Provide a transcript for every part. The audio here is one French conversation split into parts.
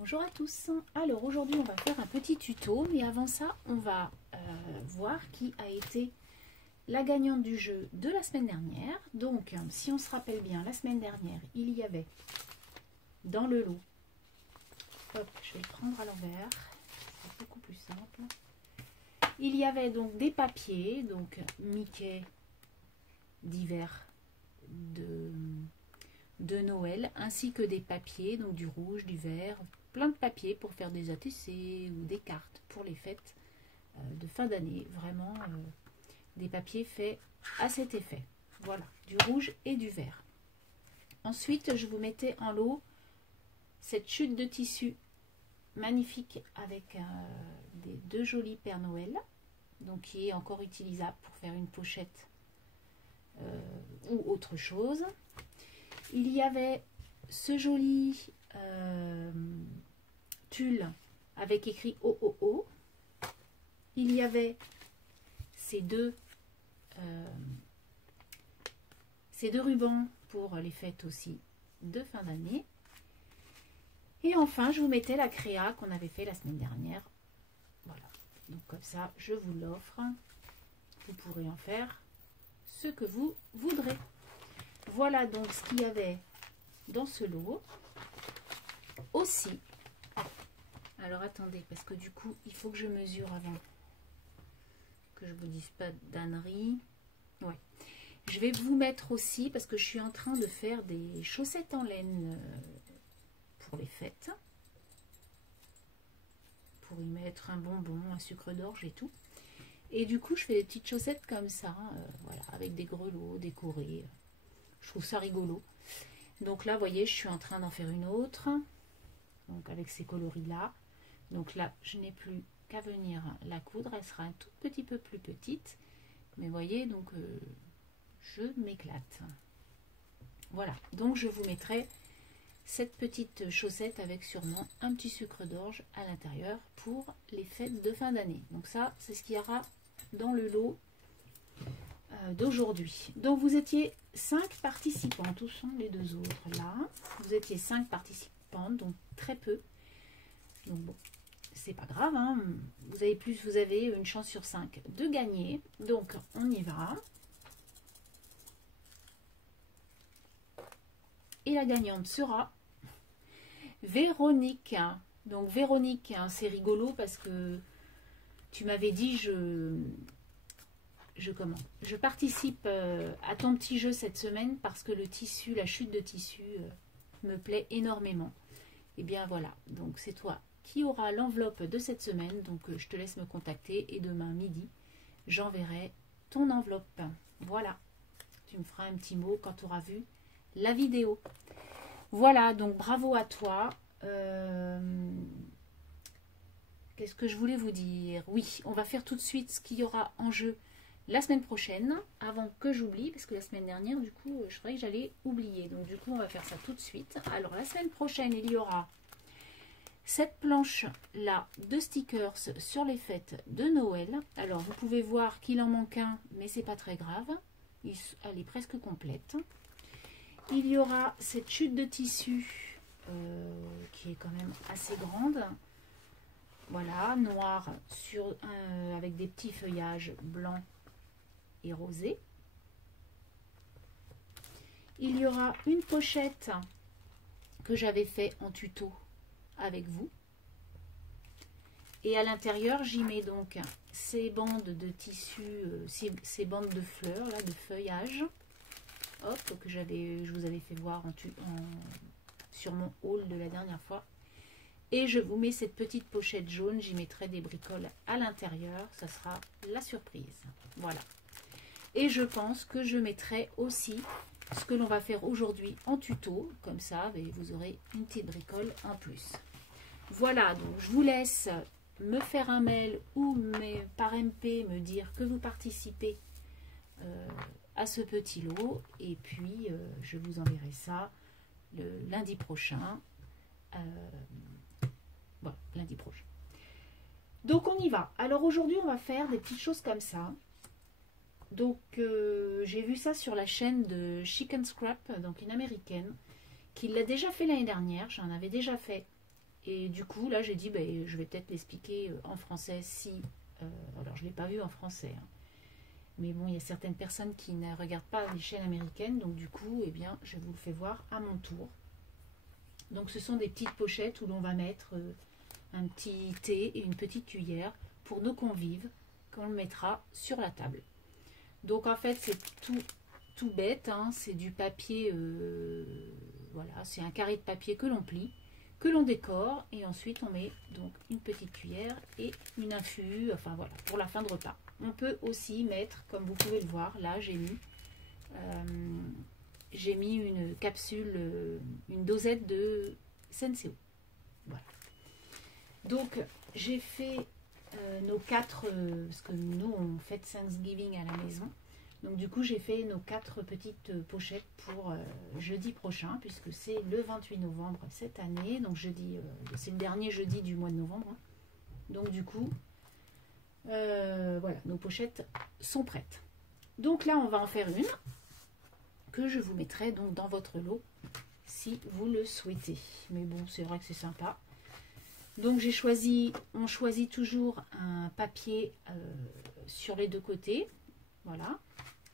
Bonjour à tous. Alors aujourd'hui on va faire un petit tuto, mais avant ça on va voir qui a été la gagnante du jeu de la semaine dernière. Donc si on se rappelle bien, la semaine dernière il y avait dans le lot, hop, je vais le prendre à l'envers, c'est beaucoup plus simple. Il y avait donc des papiers, donc Mickey d'hiver de Noël, ainsi que des papiers, donc du rouge, du vert, plein de papiers pour faire des ATC ou des cartes pour les fêtes de fin d'année. Vraiment des papiers faits à cet effet. Voilà, du rouge et du vert. Ensuite, je vous mettais en lot cette chute de tissu magnifique avec des deux jolis Père Noël, donc qui est encore utilisable pour faire une pochette ou autre chose. Il y avait ce joli tulle avec écrit OOO. Il y avait ces deux rubans pour les fêtes aussi de fin d'année. Et enfin, je vous mettais la créa qu'on avait fait la semaine dernière. Voilà. Donc comme ça, je vous l'offre. Vous pourrez en faire ce que vous voudrez. Voilà donc ce qu'il y avait dans ce lot. Aussi, alors attendez, parce que du coup, il faut que je mesure avant que je vous dise pas d'ânerie. Ouais. Je vais vous mettre aussi, parce que je suis en train de faire des chaussettes en laine pour les fêtes. Pour y mettre un bonbon, un sucre d'orge et tout. Et du coup, je fais des petites chaussettes comme ça, voilà, avec des grelots décorés. Je trouve ça rigolo. Donc là, vous voyez, je suis en train d'en faire une autre. Donc avec ces coloris-là. Donc là, je n'ai plus qu'à venir la coudre. Elle sera un tout petit peu plus petite. Mais vous voyez, donc je m'éclate. Voilà. Donc je vous mettrai cette petite chaussette avec sûrement un petit sucre d'orge à l'intérieur pour les fêtes de fin d'année. Donc ça, c'est ce qu'il y aura dans le lot d'aujourd'hui. Donc vous étiez 5 participants, tous sont les deux autres là. Vous étiez 5 participantes, donc très peu. Donc bon, c'est pas grave, hein. Vous avez une chance sur 5 de gagner. Donc on y va. Et la gagnante sera Véronique. Donc Véronique, hein, c'est rigolo parce que tu m'avais dit je participe à ton petit jeu cette semaine parce que le tissu, la chute de tissu me plaît énormément. Et bien voilà, donc c'est toi qui auras l'enveloppe de cette semaine. Donc je te laisse me contacter et demain midi, j'enverrai ton enveloppe. Voilà, tu me feras un petit mot quand tu auras vu la vidéo. Voilà, donc bravo à toi. Qu'est-ce que je voulais vous dire? Oui, on va faire tout de suite ce qu'il y aura en jeu la semaine prochaine, avant que j'oublie, parce que la semaine dernière, du coup, je croyais que j'allais oublier. Donc, du coup, on va faire ça tout de suite. Alors, la semaine prochaine, il y aura cette planche-là de stickers sur les fêtes de Noël. Alors, vous pouvez voir qu'il en manque un, mais c'est pas très grave. Elle est presque complète. Il y aura cette chute de tissu qui est quand même assez grande. Voilà, noir avec des petits feuillages blancs et rosé. Il y aura une pochette que j'avais fait en tuto avec vous. Et à l'intérieur, j'y mets donc ces bandes de tissu, ces bandes de fleurs, là, de feuillage. Hop, que je vous avais fait voir sur mon haul de la dernière fois. Et je vous mets cette petite pochette jaune, j'y mettrai des bricoles à l'intérieur, ça sera la surprise. Voilà. Et je pense que je mettrai aussi ce que l'on va faire aujourd'hui en tuto, comme ça vous aurez une petite bricole en plus. Voilà, donc je vous laisse me faire un mail ou par MP me dire que vous participez à ce petit lot. Et puis je vous enverrai ça le lundi prochain. Voilà, lundi prochain. Donc on y va. Alors aujourd'hui on va faire des petites choses comme ça. Donc j'ai vu ça sur la chaîne de Chicken Scrap, donc une américaine, qui l'a déjà fait l'année dernière. J'en avais déjà fait Et du coup, là, j'ai dit, ben, je vais peut-être l'expliquer en français si... alors, je ne l'ai pas vu en français. Hein. Mais bon, il y a certaines personnes qui ne regardent pas les chaînes américaines. Donc, du coup, eh bien, je vous le fais voir à mon tour. Donc, ce sont des petites pochettes où l'on va mettre un petit thé et une petite cuillère pour nos convives qu'on le mettra sur la table. Donc, en fait, c'est tout bête. Hein. C'est du papier... voilà, c'est un carré de papier que l'on plie, que l'on décore, et ensuite on met donc une petite cuillère et une infusion, enfin voilà, pour la fin de repas. On peut aussi mettre, comme vous pouvez le voir, là j'ai mis une capsule, une dosette de Senseo. Voilà. Donc j'ai fait nos 4, parce que nous on fête Thanksgiving à la maison. Donc du coup j'ai fait nos 4 petites pochettes pour jeudi prochain, puisque c'est le 28 novembre cette année. Donc jeudi, c'est le dernier jeudi du mois de novembre. Hein. Donc du coup, voilà, nos pochettes sont prêtes. Donc là on va en faire une, que je vous mettrai donc dans votre lot, si vous le souhaitez. Mais bon, c'est vrai que c'est sympa. Donc j'ai choisi, on choisit toujours un papier sur les deux côtés. Voilà.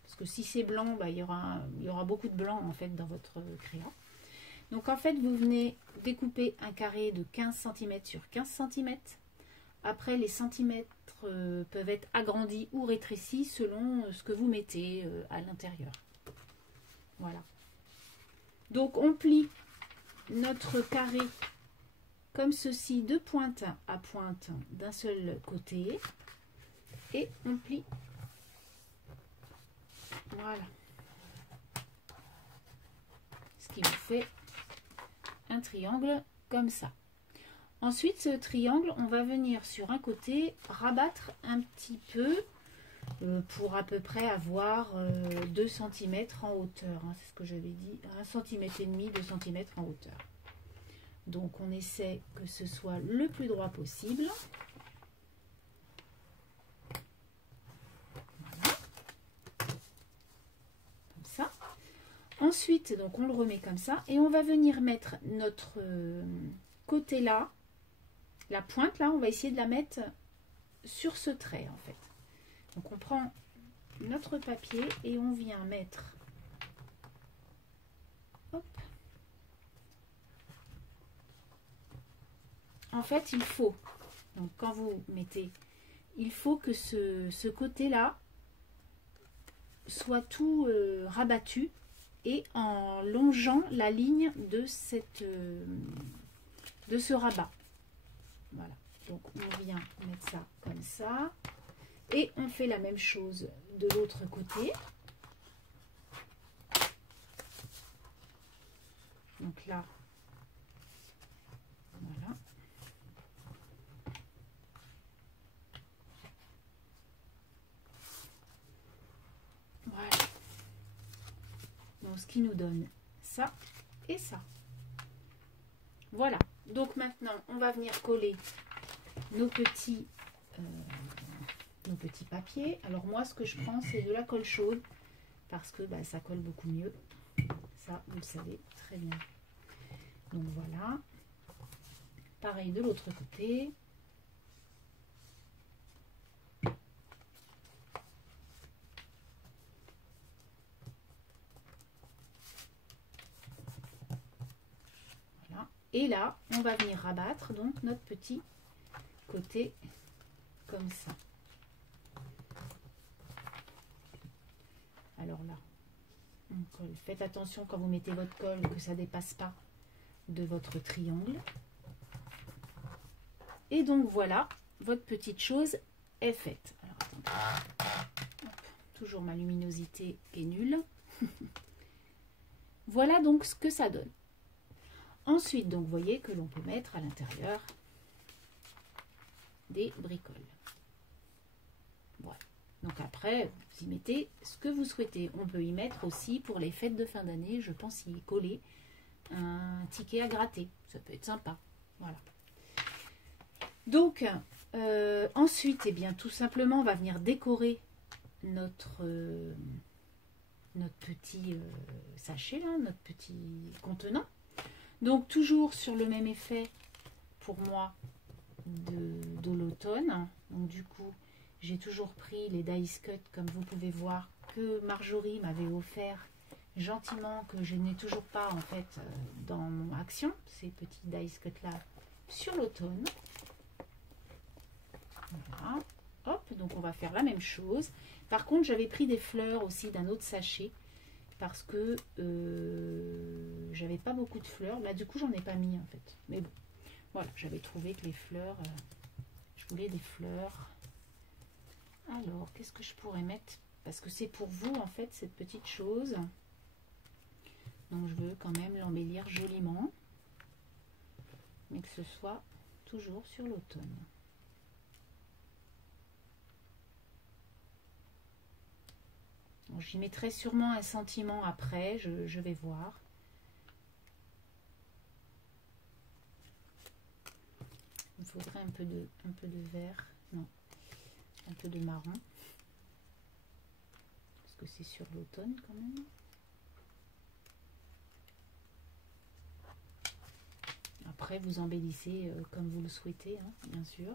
Parce que si c'est blanc, bah, il y aura beaucoup de blanc en fait dans votre créa. Donc en fait, vous venez découper un carré de 15 cm sur 15 cm. Après, les centimètres peuvent être agrandis ou rétrécis selon ce que vous mettez à l'intérieur. Voilà. Donc on plie notre carré comme ceci, de pointe à pointe d'un seul côté. Et on plie. Voilà. Ce qui vous fait un triangle comme ça. Ensuite, ce triangle, on va venir sur un côté rabattre un petit peu pour à peu près avoir 2 cm en hauteur. Hein, c'est ce que j'avais dit, 1,5 cm, 2 cm en hauteur. Donc, on essaie que ce soit le plus droit possible. Ensuite, donc on le remet comme ça et on va venir mettre notre côté là, la pointe là, on va essayer de la mettre sur ce trait en fait. Donc on prend notre papier et on vient mettre, hop. En fait, il faut, donc quand vous mettez, il faut que ce côté là soit tout rabattu. Et en longeant la ligne de ce rabat. Voilà. Donc on vient mettre ça comme ça. Et on fait la même chose de l'autre côté. Donc là, voilà. Voilà. Donc, ce qui nous donne ça et ça. Voilà. Donc maintenant, on va venir coller nos petits papiers. Alors moi, ce que je prends, c'est de la colle chaude parce que bah, ça colle beaucoup mieux. Ça, vous le savez très bien. Donc voilà. Pareil de l'autre côté. Et là, on va venir rabattre donc notre petit côté comme ça. Alors là, on colle. Faites attention quand vous mettez votre colle que ça ne dépasse pas de votre triangle. Et donc voilà, votre petite chose est faite. Alors attendez. Hop, toujours ma luminosité est nulle. Voilà donc ce que ça donne. Ensuite, donc, vous voyez que l'on peut mettre à l'intérieur des bricoles. Voilà. Donc après, vous y mettez ce que vous souhaitez. On peut y mettre aussi, pour les fêtes de fin d'année, je pense y coller un ticket à gratter. Ça peut être sympa. Voilà. Donc, ensuite, eh bien, tout simplement, on va venir décorer notre petit sachet, là, notre petit contenant. Donc toujours sur le même effet pour moi de l'automne. Donc du coup, j'ai toujours pris les dice cut, comme vous pouvez voir, que Marjorie m'avait offert gentiment, que je n'ai toujours pas en fait dans mon action, ces petits dice cut là sur l'automne. Voilà. Hop, donc on va faire la même chose. Par contre, j'avais pris des fleurs aussi d'un autre sachet parce que j'avais pas beaucoup de fleurs. Là, du coup, j'en ai pas mis en fait. Mais bon, voilà, j'avais trouvé que les fleurs, je voulais des fleurs. Alors, qu'est-ce que je pourrais mettre? Parce que c'est pour vous en fait cette petite chose. Donc, je veux quand même l'embellir joliment, mais que ce soit toujours sur l'automne. J'y mettrai sûrement un sentiment après, je vais voir. Il me faudrait un peu de vert, non, un peu de marron. Parce que c'est sur l'automne quand même. Après, vous embellissez comme vous le souhaitez, hein, bien sûr.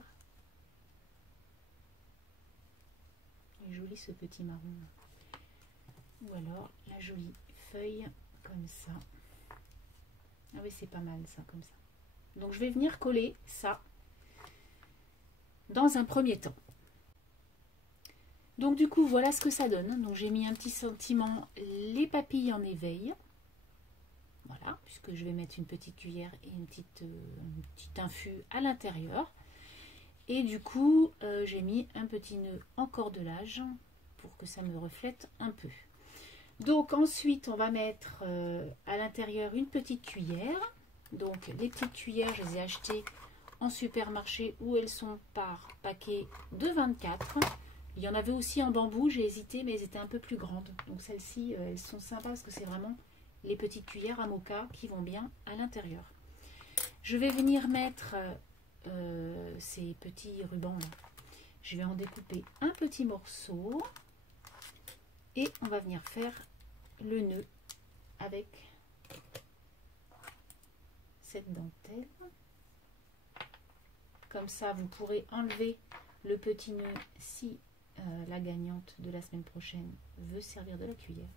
Il est joli ce petit marron. Ou alors la jolie feuille comme ça. Ah oui, c'est pas mal ça, comme ça. Donc je vais venir coller ça dans un premier temps. Donc du coup, voilà ce que ça donne. Donc j'ai mis un petit sentiment, les papilles en éveil. Voilà, puisque je vais mettre une petite cuillère et un petit infus à l'intérieur. Et du coup, j'ai mis un petit nœud en cordelage pour que ça me reflète un peu. Donc ensuite, on va mettre à l'intérieur une petite cuillère. Donc les petites cuillères, je les ai achetées en supermarché où elles sont par paquet de 24. Il y en avait aussi en bambou, j'ai hésité, mais elles étaient un peu plus grandes. Donc celles-ci, elles sont sympas parce que c'est vraiment les petites cuillères à moka qui vont bien à l'intérieur. Je vais venir mettre ces petits rubans là. Je vais en découper un petit morceau et on va venir faire le nœud avec cette dentelle. Comme ça, vous pourrez enlever le petit nœud si la gagnante de la semaine prochaine veut servir de la cuillère.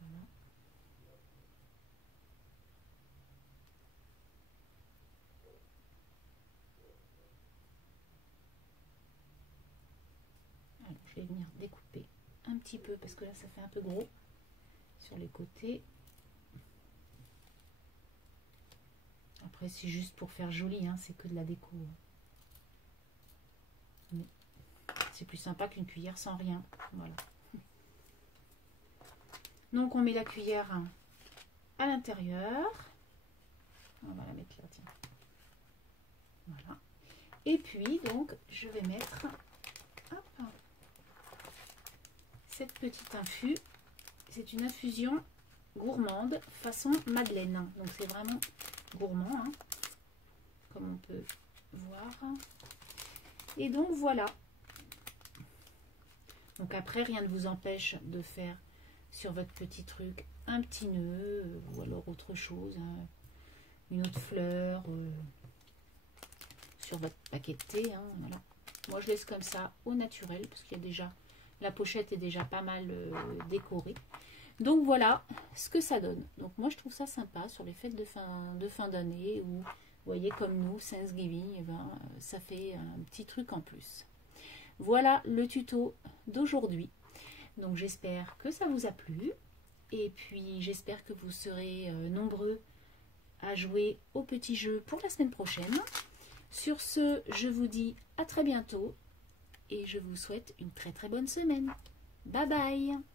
Voilà. Alors, je vais venir découper un petit peu parce que là ça fait un peu gros sur les côtés. Après c'est juste pour faire joli, hein, c'est que de la déco, mais c'est plus sympa qu'une cuillère sans rien. Voilà, donc on met la cuillère à l'intérieur, on va la mettre là, tiens. Voilà, et puis donc je vais mettre, hop, cette petite infus. C'est une infusion gourmande façon madeleine, donc c'est vraiment gourmand, hein, comme on peut voir. Et donc voilà, donc après rien ne vous empêche de faire sur votre petit truc un petit nœud ou alors autre chose, hein, une autre fleur sur votre paquet de thé, hein, voilà. Moi je laisse comme ça au naturel parce qu'il y a déjà, la pochette est déjà pas mal décorée. Donc voilà ce que ça donne. Donc moi je trouve ça sympa sur les fêtes de fin d'année où, vous voyez, comme nous, Thanksgiving, et ben, ça fait un petit truc en plus. Voilà le tuto d'aujourd'hui. Donc j'espère que ça vous a plu. Et puis j'espère que vous serez nombreux à jouer au petit jeu pour la semaine prochaine. Sur ce, je vous dis à très bientôt. Et je vous souhaite une très très bonne semaine. Bye bye!